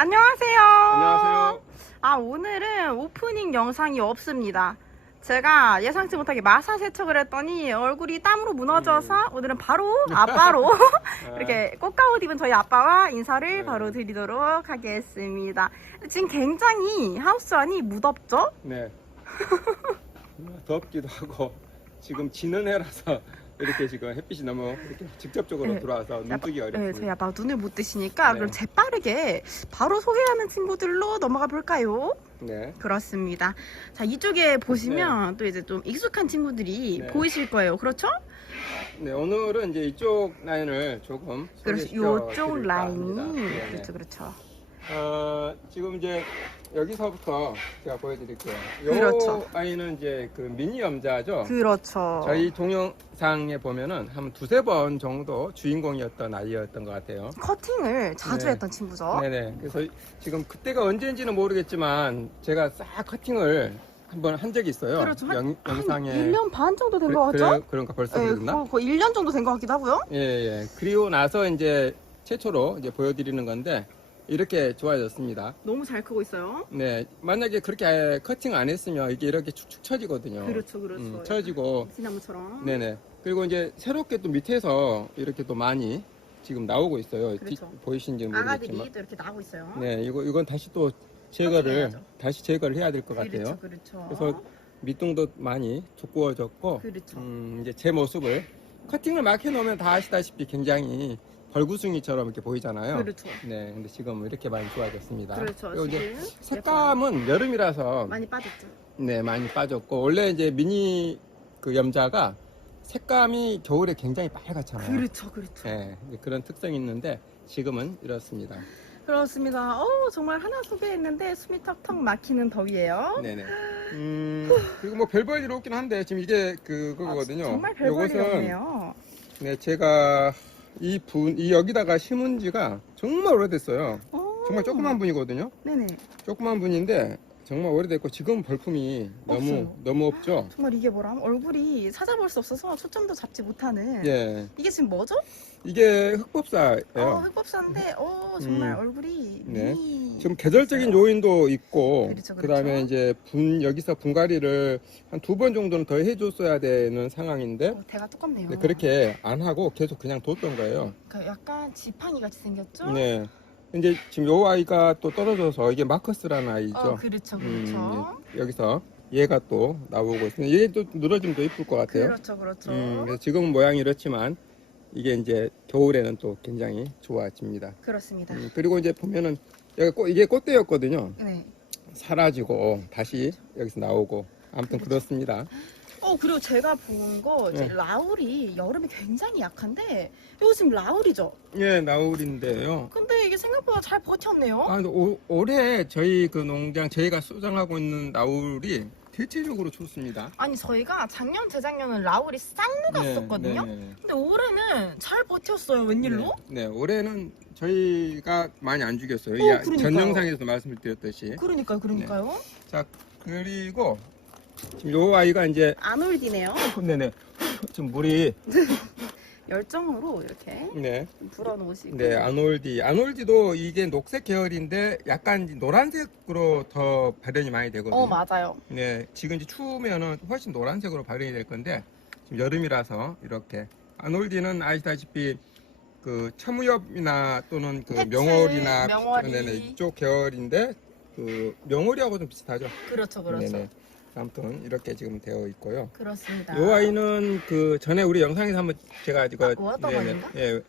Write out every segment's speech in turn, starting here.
안녕하세요. 안녕하세요. 오늘은 오프닝 영상이 없습니다. 제가 예상치 못하게 마사 세척을 했더니 얼굴이 땀으로 무너져서 오늘은 바로 아빠로 이렇게 꽃가옷 입은 저희 아빠와 인사를 바로 드리도록 하겠습니다. 지금 굉장히 하우스 안이 무덥죠? 네. 덥기도 하고 지금 지는 해라서 이렇게 지금 햇빛이 너무 이렇게 직접적으로 네. 들어와서 눈 뜨기 어렵습니다. 네, 저희 아빠가 눈을 못 뜨시니까 네. 그럼 재빠르게 바로 소개하는 친구들로 넘어가 볼까요? 네. 그렇습니다. 자, 이쪽에 보시면 또 이제 좀 익숙한 친구들이 네. 보이실 거예요. 그렇죠? 네, 오늘은 이제 이쪽 라인을 조금 그래서 소개시켜 요쪽 드릴까 라인이 합니다. 네, 네. 그렇죠, 그렇죠. 지금 이제 여기서부터 제가 보여드릴게요. 요 그렇죠. 아이는 이제 그 미니 염자죠. 그렇죠. 저희 동영상에 보면은 한 두세 번 정도 주인공이었던 아이였던 것 같아요. 커팅을 자주 네. 했던 친구죠. 네네. 그래서 지금 그때가 언제인지는 모르겠지만 제가 싹 커팅을 한번 한 적이 있어요. 그렇죠. 한 영상에 1년 반 정도 된 것 같죠? 그런가 벌써 네, 그랬나? 거의 1년 정도 된 것 같기도 하고요. 예, 예. 그리고 나서 이제 최초로 이제 보여드리는 건데 이렇게 좋아졌습니다. 너무 잘 크고 있어요. 네. 만약에 그렇게 커팅 안 했으면 이게 이렇게 축축 처지거든요. 그렇죠, 그렇죠. 처지고. 시나무처럼. 네네. 그리고 이제 새롭게 또 밑에서 이렇게 또 많이 지금 나오고 있어요. 그렇죠. 보이시는지는 모르겠지만. 아가들이 또 이렇게 나오고 있어요. 네, 이건 다시 또 제거를 커팅해야죠. 다시 제거를 해야 될 것 같아요. 그렇죠, 그렇죠. 그래서 밑둥도 많이 두꺼워졌고, 그렇죠. 이제 제 모습을 커팅을 막 해놓으면 다 아시다시피 굉장히 벌구숭이처럼 이렇게 보이잖아요. 그렇죠. 네, 근데 지금 이렇게 많이 좋아졌습니다. 그렇죠. 그리고 이제 지금 색감은 여름이라서 많이 빠졌죠. 네, 많이 빠졌고 원래 이제 미니 그 염자가 색감이 겨울에 굉장히 빨갛잖아요. 그렇죠, 그렇죠. 네, 그런 특성이 있는데 지금은 이렇습니다. 그렇습니다. 정말 하나 소개했는데 숨이 턱턱 막히는 더위예요. 네네. 그리고 뭐 별볼일 없긴 한데 지금 이게 그거거든요. 정말 별볼이 요것은 없네요. 네, 제가 이 여기다가 심은 지가 정말 오래됐어요. 정말 조그만 분이거든요. 네네. 조그만 분인데 정말 오래됐고 지금 벌품이 없어요. 너무 없죠. 정말 이게 뭐람? 얼굴이 찾아볼 수 없어서 초점도 잡지 못하는. 예, 이게 지금 뭐죠? 이게 흑법사예요. 흑법사인데, 정말 얼굴이 네. 미니. 지금 계절적인 요인도 있고, 그렇죠, 그렇죠. 그다음에 이제 여기서 분갈이를 한 2번 정도는 더 해줬어야 되는 상황인데, 대가 두껍네요. 네, 그렇게 안 하고 계속 그냥 뒀던 거예요. 그러니까 약간 지팡이 같이 생겼죠? 네. 이제 지금 요 아이가 또 떨어져서 이게 마커스라는 아이죠. 그렇죠, 그렇죠. 여기서 얘가 또 나오고 있습니다. 얘 또 늘어지면 더 이쁠 것 같아요. 그렇죠, 그렇죠. 그래서 지금은 모양이 이렇지만 이게 이제 겨울에는 또 굉장히 좋아집니다. 그렇습니다. 그리고 이제 보면은 이게 꽃대였거든요. 네. 사라지고 다시 여기서 나오고 아무튼 그렇죠. 그렇습니다. 그리고 제가 본 거, 네. 라울이 여름에 굉장히 약한데, 이거 지금 라울이죠? 예, 나울인데요. 근데 이게 생각보다 잘 버텼네요. 근데 올해 저희 그 농장 저희가 수정하고 있는 나울이 대체적으로 좋습니다. 아니, 저희가 작년, 재작년은 라울이 싹 녹았었거든요? 네. 근데 올해는 잘 버텼어요, 웬일로? 네, 올해는 저희가 많이 안 죽였어요. 그러니까요. 전 영상에서 말씀을 드렸듯이. 그러니까요. 자, 그리고 지금 요 아이가 이제 아놀디네요. 네네. 지금 물이 열정으로 이렇게 네. 불어놓으시고. 네, 아놀디도 이게 녹색 계열인데 약간 이제 노란색으로 더 발현이 많이 되거든요. 맞아요. 네, 지금 이제 추우면은 훨씬 노란색으로 발현이 될 건데 지금 여름이라서 이렇게 아놀디는 아시다시피 그 차무엽이나 또는 그 패츠, 명월이나 명월이. 네네, 이쪽 계열인데 그 명월이하고 좀 비슷하죠. 그렇죠. 네네. 아무튼 이렇게 지금 되어 있고요. 그렇습니다. 이 아이는 그 전에 우리 영상에서 한번 제가 이거 워더먼인가? 예,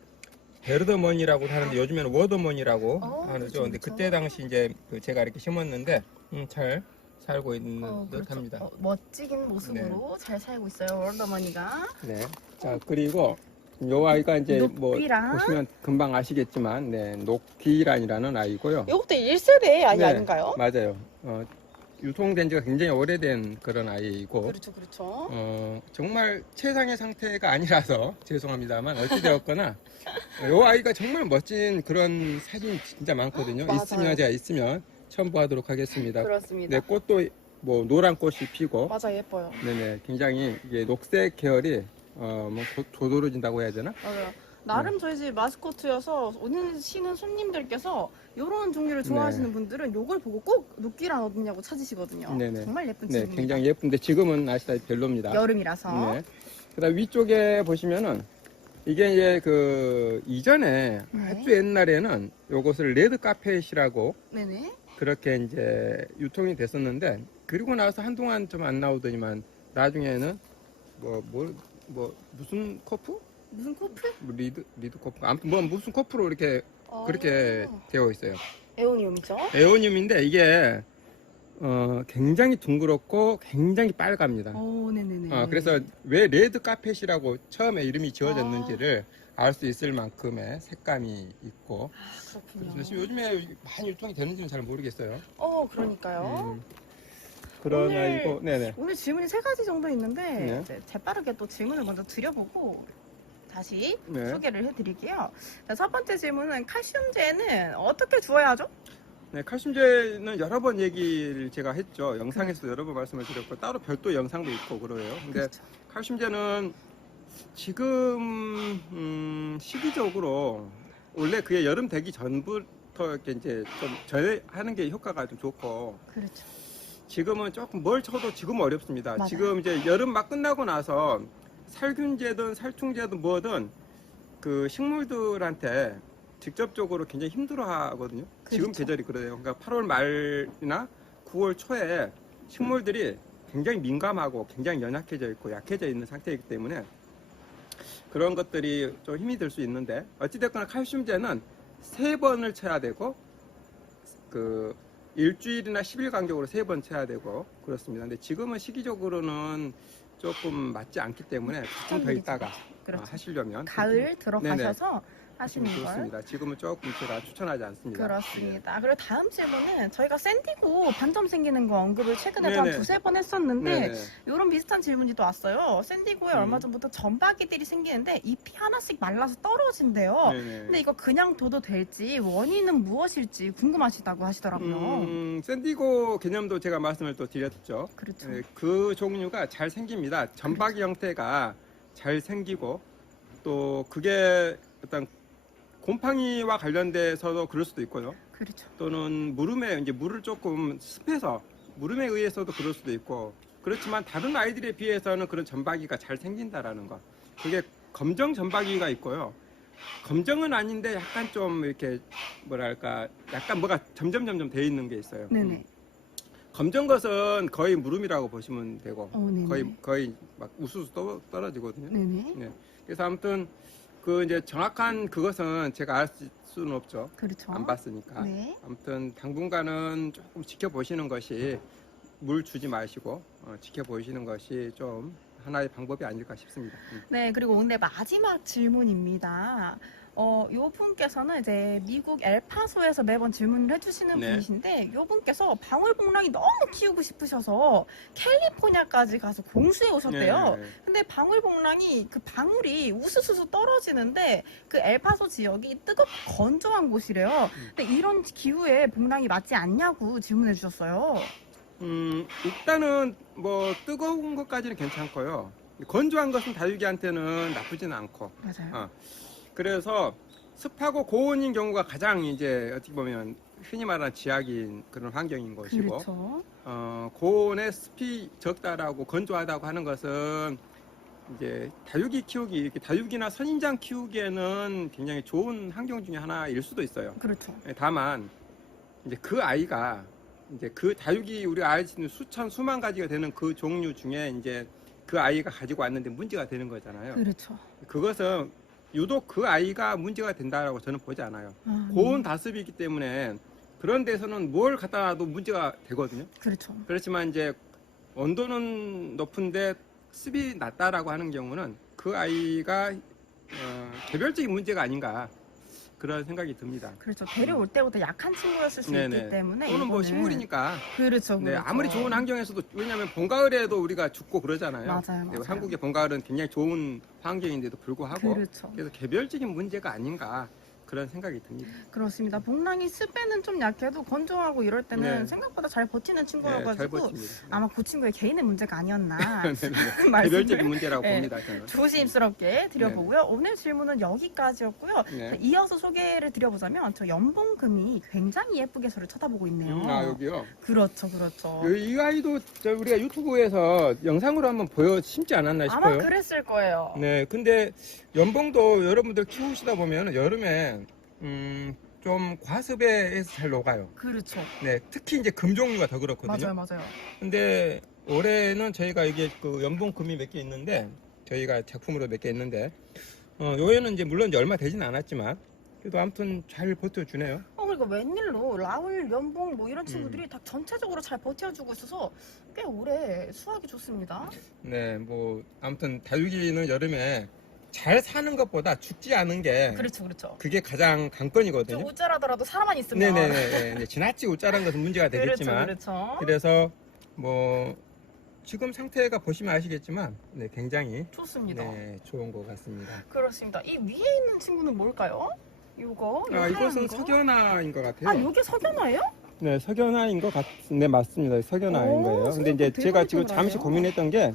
베르더먼이라고 하는데 요즘에는 워더먼이라고 하죠. 그렇죠, 근데 그렇죠. 그때 당시 이제 제가 이렇게 심었는데 잘 살고 있는 그렇죠. 듯합니다. 멋진 모습으로 잘 살고 있어요, 월더머니가. 네. 자, 그리고 요 아이가 이제 녹귀란. 뭐 보시면 금방 아시겠지만 녹귀란이라는 아이고요. 이것도 1세대 아이 네, 아닌가요? 맞아요. 유통된 지가 굉장히 오래된 그런 아이이고 그렇죠. 정말 최상의 상태가 아니라서 죄송합니다만 어찌되었거나 요 아이가 정말 멋진 그런 사진이 진짜 많거든요. 맞아요. 제가 있으면 첨부하도록 하겠습니다. 그렇습니다. 네, 꽃도 뭐 노란 꽃이 피고 맞아, 예뻐요. 네네 굉장히 이게 녹색 계열이 뭐 조도로진다고 해야 되나? 맞아요. 나름 저희 집 마스코트여서 오시는 손님들께서 이런 종류를 좋아하시는 분들은 이걸 보고 꼭 녹귀란 어딨냐고 찾으시거든요. 네네. 정말 예쁜 네, 친구입니다. 굉장히 예쁜데 지금은 아시다시피 별로입니다. 여름이라서. 네. 그다음 위쪽에 보시면은 이게 이제 그 이전에 네. 아주 옛날에는 요것을 레드 카펫이라고 네네. 그렇게 이제 유통이 됐었는데 그리고 나서 한동안 좀 안 나오더니만 나중에는 뭐 무슨 코프? 무슨 코프? 뭐 리드 코프 아무튼 뭐 무슨 코프로 이렇게 그렇게 되어 있어요. 에오니움이죠. 에오늄인데 이게 굉장히 둥그렇고 굉장히 빨갑니다. 네네네. 그래서 왜 레드 카펫이라고 처음에 이름이 지어졌는지를 알 수 있을 만큼의 색감이 있고 그렇군요. 그래서 요즘에 많이 유통이 되는지는 잘 모르겠어요. 그러니까요. 그런 오늘- 아이고 네네. 오늘 질문이 3가지 정도 있는데 네. 이제 재빠르게 또 질문을 먼저 드려보고 다시 네. 소개를 해드릴게요. 자, 첫 번째 질문은 칼슘제는 어떻게 주어야 하죠? 네, 칼슘제는 여러 번 얘기를 제가 했죠. 영상에서도 여러 번 말씀을 드렸고 따로 별도 영상도 있고 그래요. 근데 그렇죠. 칼슘제는 지금 시기적으로 원래 그게 여름 되기 전부터 이렇게 이제 좀 절하는 게 효과가 좀 좋고 그렇죠. 지금은 조금 뭘 쳐도 지금 어렵습니다. 맞아요. 지금 이제 여름 막 끝나고 나서 살균제든 살충제든 뭐든 그 식물들한테 직접적으로 굉장히 힘들어 하거든요. 지금 그렇죠. 계절이 그래요. 그러니까 8월 말이나 9월 초에 식물들이 굉장히 민감하고 굉장히 연약해져 있고 약해져 있는 상태이기 때문에 그런 것들이 좀 힘이 들 수 있는데 어찌됐거나 칼슘제는 3번을 쳐야 되고 그 일주일이나 10일 간격으로 3번 쳐야 되고 그렇습니다. 근데 지금은 시기적으로는 조금 맞지 않기 때문에 조금 더 있다가 그렇죠. 하시려면 가을 들어가셔서 하시는 걸. 좋습니다. 지금은 조금 제가 추천하지 않습니다. 그렇습니다. 그리고 다음 질문은 저희가 샌디고 반점 생기는 거 언급을 최근에 한 네네. 2-3번 했었는데 네네. 이런 비슷한 질문이 또 왔어요. 샌디고에 얼마 전부터 점박이들이 생기는데 잎이 하나씩 말라서 떨어진대요. 네네. 근데 이거 그냥 둬도 될지 원인은 무엇일지 궁금하시다고 하시더라고요. 샌디고 개념도 제가 말씀을 또 드렸죠. 그렇죠. 네, 그 종류가 잘 생깁니다. 점박이 형태가 잘 생기고 또 그게 어떤 곰팡이와 관련돼서도 그럴 수도 있고요. 그렇죠. 또는 무름에 이제 물을 조금 습해서 무름에 의해서도 그럴 수도 있고 그렇지만 다른 아이들에 비해서는 그런 점박이가 잘 생긴다라는 거. 그게 검정 점박이가 있고요. 검정은 아닌데 약간 좀 이렇게 뭐랄까 약간 뭐가 점점 돼 있는 게 있어요. 네네. 검정 것은 거의 무름이라고 보시면 되고 네네. 거의 막 우수수 떨어지거든요. 네네. 네. 그래서 아무튼 그 이제 정확한 그것은 제가 알 수는 없죠. 그렇죠. 안 봤으니까. 네. 아무튼 당분간은 조금 지켜보시는 것이 물 주지 마시고 지켜보시는 것이 좀 하나의 방법이 아닐까 싶습니다. 네, 그리고 오늘 마지막 질문입니다. 요 분께서는 이제 미국 엘파소에서 매번 질문을 해주시는 네. 분이신데, 요 분께서 방울복랑이 너무 키우고 싶으셔서 캘리포니아까지 가서 공수해 오셨대요. 네. 근데 방울복랑이 그 방울이 우수수수 떨어지는데 그 엘파소 지역이 뜨겁고 건조한 곳이래요. 근데 이런 기후에 복랑이 맞지 않냐고 질문해 주셨어요. 일단은 뭐 뜨거운 것까지는 괜찮고요. 건조한 것은 다육이한테는 나쁘지는 않고. 맞아요. 그래서 습하고 고온인 경우가 가장 이제 어떻게 보면 흔히 말하는 지약인 그런 환경인 것이고, 그렇죠. 고온에 습이 적다라고 건조하다고 하는 것은 이제 다육이 키우기, 이렇게 다육이나 선인장 키우기에는 굉장히 좋은 환경 중에 하나일 수도 있어요. 그렇죠. 다만 이제 그 아이가 이제 그 다육이 우리 아이는 수만 가지가 되는 그 종류 중에 이제 그 아이가 가지고 왔는데 문제가 되는 거잖아요. 그렇죠. 그것은 유독 그 아이가 문제가 된다라고 저는 보지 않아요. 고온 다습이기 때문에 그런 데서는 뭘 갖다 놔도 문제가 되거든요. 그렇죠. 그렇지만 이제 온도는 높은데 습이 낮다라고 하는 경우는 그 아이가 개별적인 문제가 아닌가 그런 생각이 듭니다. 그렇죠. 데려올 때부터 약한 친구였을 수 네네. 있기 때문에 또는 뭐 이거는- 식물이니까. 그렇죠. 네, 그렇죠. 아무리 좋은 환경에서도 왜냐하면 봄 가을에도 우리가 죽고 그러잖아요. 맞아요, 네, 맞아요. 한국의 봄 가을은 굉장히 좋은 환경인데도 불구하고 그렇죠. 그래서 개별적인 문제가 아닌가 그런 생각이 듭니다. 그렇습니다. 복랑이 습에는 좀 약해도 건조하고 이럴 때는 네. 생각보다 잘 버티는 네, 잘 친구여가지고 버팁니다. 아마 그 친구의 개인의 문제가 아니었나 개별적인 말씀을 문제라고 네. 봅니다. 저는. 조심스럽게 드려보고요. 오늘 질문은 여기까지였고요. 네. 자, 이어서 소개를 드려보자면 저 연봉금이 굉장히 예쁘게 저를 쳐다보고 있네요. 아 여기요. 그렇죠, 그렇죠. 이 아이도 우리가 유튜브에서 영상으로 한번 보여 심지 않았나 아마 싶어요. 그랬을 거예요. 네, 근데 연봉도 여러분들 키우시다 보면 여름에 좀 과습에서 잘 녹아요. 그렇죠. 네, 특히 이제 금 종류가 더 그렇거든요. 맞아요, 맞아요. 근데 올해는 저희가 이게 그 연봉금이 몇 개 있는데 저희가 작품으로 몇 개 있는데 요에는 이제 물론 이제 얼마 되진 않았지만 그래도 아무튼 잘 버텨주네요. 그러니까 웬일로 라울, 연봉 뭐 이런 친구들이 다 전체적으로 잘 버텨주고 있어서 꽤 오래 수확이 좋습니다. 네, 뭐 아무튼 다육이는 여름에 잘 사는 것보다 죽지 않은 게 그렇죠, 그렇죠. 그게 가장 좀 관건이거든요. 우짜라더라도 사람만 있으면. 네네네. 지나치 우짜란 것은 문제가 되겠지만 그렇죠. 그래서 뭐 지금 상태가 보시면 아시겠지만 네, 굉장히 좋습니다. 네, 좋은 것 같습니다. 그렇습니다. 이 위에 있는 친구는 뭘까요? 요거? 요 하얀 이것은 거? 석연화인 것 같아요. 아, 요게 석연화예요? 네, 석연화인 것 같은데 맞습니다. 석연화인 오, 거예요. 근데 이제 생각보다 제가 지금 되게 잠시 다르네요. 고민했던 게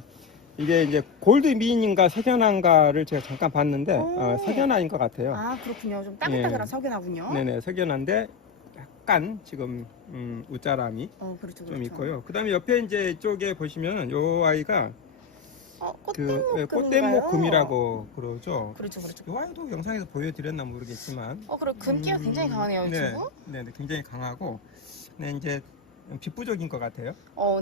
이게 이제 골드 미인인가 석연화인가를 제가 잠깐 봤는데 오. 석연화인 것 같아요. 아, 그렇군요. 좀 따글따글한 예. 석연화군요. 네네, 석연화인데 약간 지금 우짜람이 그렇죠, 좀 그렇죠. 있고요. 그다음에 옆에 이제 이쪽에 보시면 요 아이가 꽃대목금이라고 그러죠. 그렇죠, 그렇죠. 요 아이도 영상에서 보여드렸나 모르겠지만 그리고 금기가 굉장히 강하네요, 이 네, 친구. 네, 굉장히 강하고 네, 이제 비부적인 것 같아요.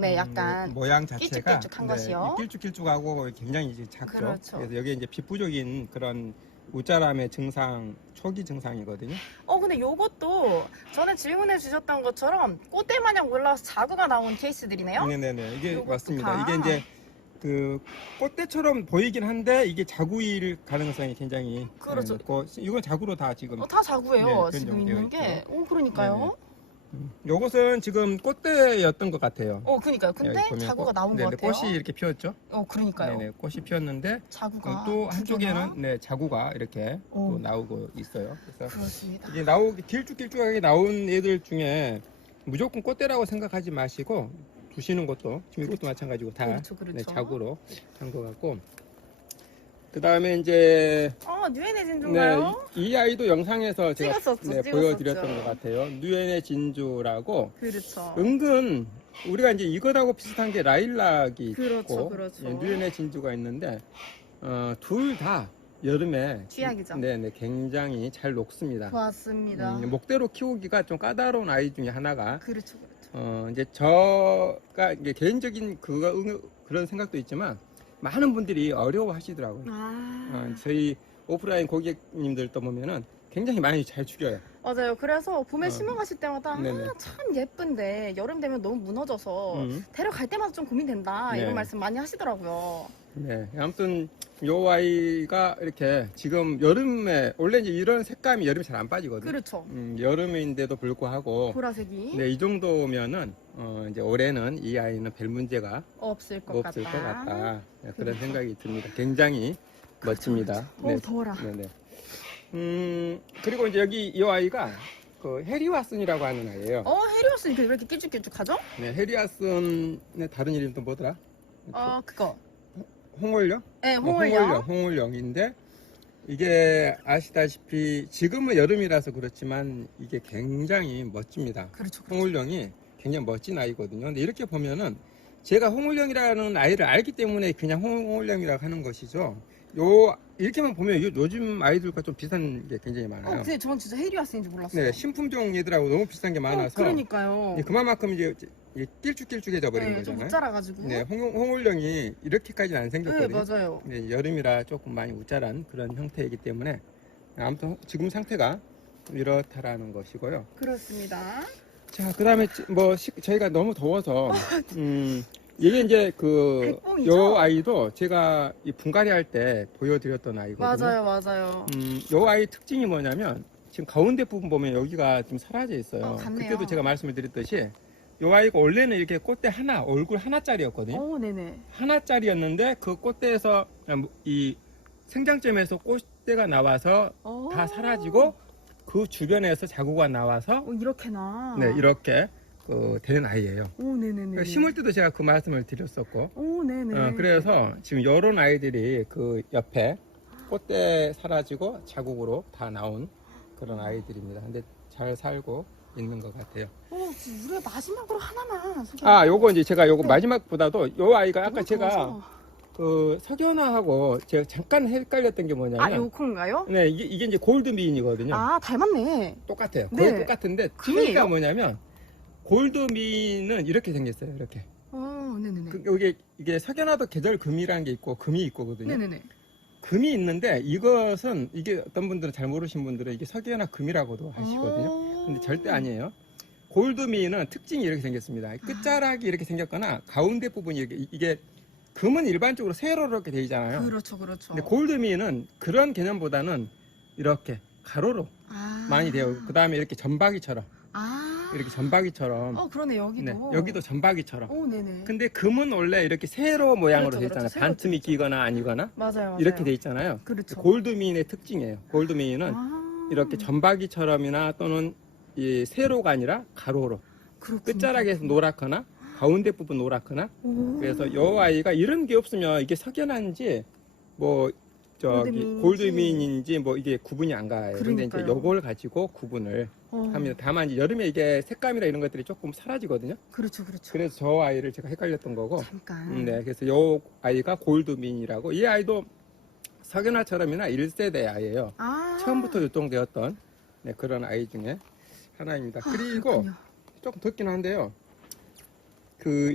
네, 약간 모양 자체가 길쭉길쭉한 것이요. 길쭉길쭉하고 굉장히 이제 작죠. 그렇죠. 그래서 여기 이제 비부적인 그런 우짜람의 증상, 초기 증상이거든요. 근데 요것도 전에 질문해 주셨던 것처럼 꽃대 마냥 올라와서 자구가 나온 케이스들이네요. 네네네, 이게 요것도 맞습니다. 다. 이게 이제 그 꽃대처럼 보이긴 한데 이게 자구일 가능성이 굉장히 그렇죠. 높고 이건 자구로 다 지금 다 자구예요, 네, 지금 변종되어 있는 게. 그러니까요. 요것은 지금 꽃대였던 것 같아요. 그러니까요. 근데 여기 보면 자구가 나온 네네, 것 같아요. 꽃이 이렇게 피었죠. 그러니까요. 네네, 꽃이 피었는데 자구가 또 두 한쪽에는 개나? 자구가 이렇게 오. 또 나오고 있어요. 그래서 그렇습니다. 이게 길쭉길쭉하게 나온 애들 중에 무조건 꽃대라고 생각하지 마시고 두시는 것도 지금 이것도 마찬가지고 다 그렇죠, 그렇죠. 자구로 한 것 같고 그 다음에 이제 뉴엔의 네, 진주인가요? 이 아이도 영상에서 제가 찍었었죠. 보여드렸던 것 같아요. 뉴엔의 진주라고 그렇죠. 은근 우리가 이제 이것하고 비슷한 게 라일락이 그렇죠, 있고 그렇죠. 뉴엔의 진주가 있는데 둘 다 여름에 쥐약이죠. 네네 굉장히 잘 녹습니다. 좋았습니다. 목대로 키우기가 좀 까다로운 아이 중에 하나가 그렇죠, 그렇죠. 이제 저가 이게 개인적인 그런 생각도 있지만 많은 분들이 어려워하시더라고요. 저희 오프라인 고객님들도 보면은 굉장히 많이 잘 죽여요. 맞아요. 그래서 봄에 심어가실 때마다 네네. 참 예쁜데 여름 되면 너무 무너져서 데려갈 때마다 좀 고민된다 네. 이런 말씀 많이 하시더라고요. 네, 아무튼 요 아이가 이렇게 지금 여름에 원래 이제 이런 색감이 여름에 잘 안 빠지거든요. 그렇죠. 여름인데도 불구하고 보라색이 네, 이 정도면은 이제 올해는 이 아이는 별 문제가 없을 것 없을 것 같다. 같다. 네, 그런 그렇죠. 생각이 듭니다. 굉장히 멋집니다. 네. 더워라. 네네. 그리고 이제 여기 이 아이가 그 해리와슨이라고 하는 아이예요. 해리워스 왜 이렇게 길쭉길쭉하죠? 네, 해리와슨의 다른 이름 또 뭐더라? 그거. 홍올령? 네, 홍을요. 홍올령인데 이게 아시다시피 지금은 여름이라서 그렇지만 이게 굉장히 멋집니다. 그렇죠. 홍올령이 굉장히 멋진 아이거든요. 근데 이렇게 보면은 제가 홍올령이라는 아이를 알기 때문에 그냥 홍올령이라고 하는 것이죠. 이렇게만 보면 요즘 아이들과 좀 비슷한 게 굉장히 많아요. 근데 전 진짜 해리와스인지 몰랐어요. 네, 신품종 얘들하고 너무 비슷한 게 많아서 그러니까요. 그만큼 이제 길쭉길쭉해져 버린 좀 거잖아요. 못 자라가지고. 네, 홍올령이 이렇게까지는 안 네, 생겼거든요. 맞아요. 네, 여름이라 조금 많이 우짜란 그런 형태이기 때문에 아무튼 지금 상태가 이렇다라는 것이고요. 그렇습니다. 자, 그다음에 저희가 너무 더워서 이게 이제 백봉이죠? 요 아이도 제가 이 분갈이 할 때 보여드렸던 아이거든요. 맞아요. 요 아이 특징이 뭐냐면 지금 가운데 부분 보면 여기가 좀 사라져 있어요. 같네요. 그때도 제가 말씀을 드렸듯이 요 아이가 원래는 이렇게 꽃대 얼굴 하나짜리였거든요. 네네. 하나짜리였는데 그 꽃대에서 이 생장점에서 꽃대가 나와서 다 사라지고 그 주변에서 자구가 나와서 이렇게나. 네, 이렇게 되는 아이예요. 오, 네네네. 심을 때도 제가 그 말씀을 드렸었고, 오, 네네. 그래서 지금 이런 아이들이 그 옆에 꽃대 사라지고 자국으로 다 나온 그런 아이들입니다. 근데 잘 살고 있는 것 같아요. 우리 마지막으로 하나만 소개. 요거 이제 제가 요거 네. 마지막보다도 요 아이가 아까 너무 제가 더워서. 그 석연화하고 제가 잠깐 헷갈렸던 게 뭐냐면, 요건가요? 네, 이게 이제 골드미인이거든요. 닮았네. 똑같아요. 네. 거의 똑같은데 금이에요? 차이가 뭐냐면 골드미는 이렇게 생겼어요. 이렇게. 네네네. 이게 석연화도 계절 금이라는 게 있고 금이 있거든요. 네네네. 금이 있는데 이것은 이게 어떤 분들은 잘 모르신 분들은 이게 석연화 금이라고도 하시거든요. 근데 절대 아니에요. 골드미는 특징이 이렇게 생겼습니다. 끝자락이 이렇게 생겼거나 가운데 부분이 이게 금은 일반적으로 세로로 이렇게 되어 있잖아요. 그렇죠. 근데 골드미는 그런 개념보다는 이렇게 가로로 많이 되어. 그 다음에 이렇게 점박이처럼 이렇게 점박이처럼. 그러네, 여기도. 네, 여기도 점박이처럼. 네네. 근데 금은 원래 이렇게 세로 모양으로 그렇죠, 되어 있잖아요. 그렇죠. 반틈이 세로 끼거나 아니거나 맞아요. 이렇게 되어 있잖아요. 그렇죠. 골드미인의 특징이에요. 골드미인은 이렇게 점박이처럼이나 또는 이 세로가 아니라 가로로. 그렇군요. 끝자락에서 노랗거나 가운데 부분 노랗거나. 그래서 요 아이가 이런 게 없으면 이게 석연한지 뭐 저기 골드미인인지 뭐 이게 구분이 안 가요. 근데 이제 그러니까요. 요걸 가지고 구분을 합니다. 다만 이제 여름에 이게 색감이나 이런 것들이 조금 사라지거든요. 그렇죠. 그래서 저 아이를 제가 헷갈렸던 거고. 잠깐. 네, 그래서 요 아이가 골드민이라고. 이 아이도 석연화처럼이나 1세대 아이예요. 처음부터 유통되었던 그런 아이 중에 하나입니다. 그리고 그렇군요. 조금 덥긴 한데요.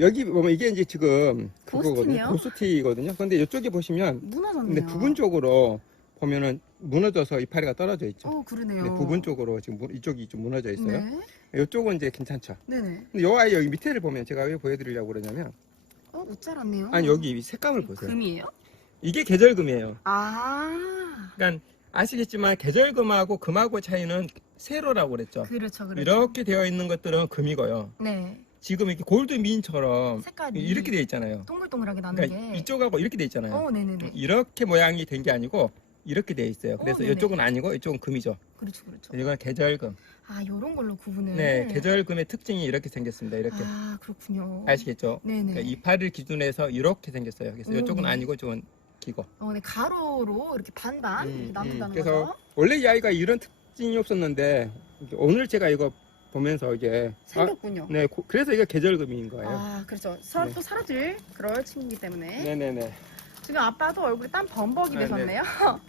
여기 보면 이게 이제 지금 그거거든요. 보스틴이요? 보스티거든요. 근데 이쪽에 보시면 무너졌네요. 근데 부분 쪽으로 보면은 무너져서 이파리가 떨어져 있죠. 그러네요. 근데 부분 쪽으로 지금 이쪽이 좀 무너져 있어요. 이쪽은 이제 괜찮죠. 네네. 근데 요 아이 여기 밑에를 보면 제가 왜 보여드리려고 그러냐면, 옷 자랐네요. 아니 여기 색감을 보세요. 금이에요? 이게 계절금이에요. 아. 그러니까 아시겠지만 계절금하고 금하고 차이는 세로라고 그랬죠. 그렇죠. 이렇게 되어 있는 것들은 금이고요. 네. 지금 이렇게 골드민처럼 색깔이 이렇게 되어 있잖아요. 동글동글하게 나는 그러니까 게. 이쪽하고 이렇게 되어 있잖아요. 네네네. 이렇게 모양이 된 게 아니고 이렇게 되어 있어요. 그래서 네네. 이쪽은 아니고 이쪽은 금이죠. 그렇죠. 이건 계절금. 요런 걸로 구분을. 네, 계절금의 특징이 이렇게 생겼습니다. 이렇게. 그렇군요. 아시겠죠? 네네. 그러니까 이파리를 기준해서 이렇게 생겼어요. 그래서 이쪽은 네. 아니고 이쪽은 기고. 네, 가로로 이렇게 반반 이렇게 나눈다는 그래서 거죠. 원래 이 아이가 이런 특징이 없었는데 오늘 제가 이거 보면서 이게 생겼군요. 네, 그래서 이거 계절금인 거예요. 그렇죠. 네. 또 사라질 그럴 친구이기 때문에. 네네네. 지금 아빠도 얼굴이 땀 범벅이 네, 되셨네요.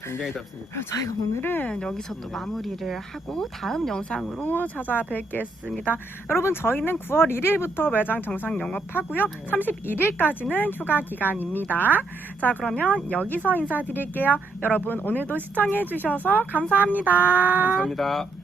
굉장히 덥습니다. 그럼 저희가 오늘은 여기서 또 네. 마무리를 하고 다음 영상으로 찾아뵙겠습니다. 여러분, 저희는 9월 1일부터 매장 정상 영업하고요. 31일까지는 휴가 기간입니다. 자, 그러면 여기서 인사드릴게요. 여러분, 오늘도 시청해주셔서 감사합니다. 감사합니다.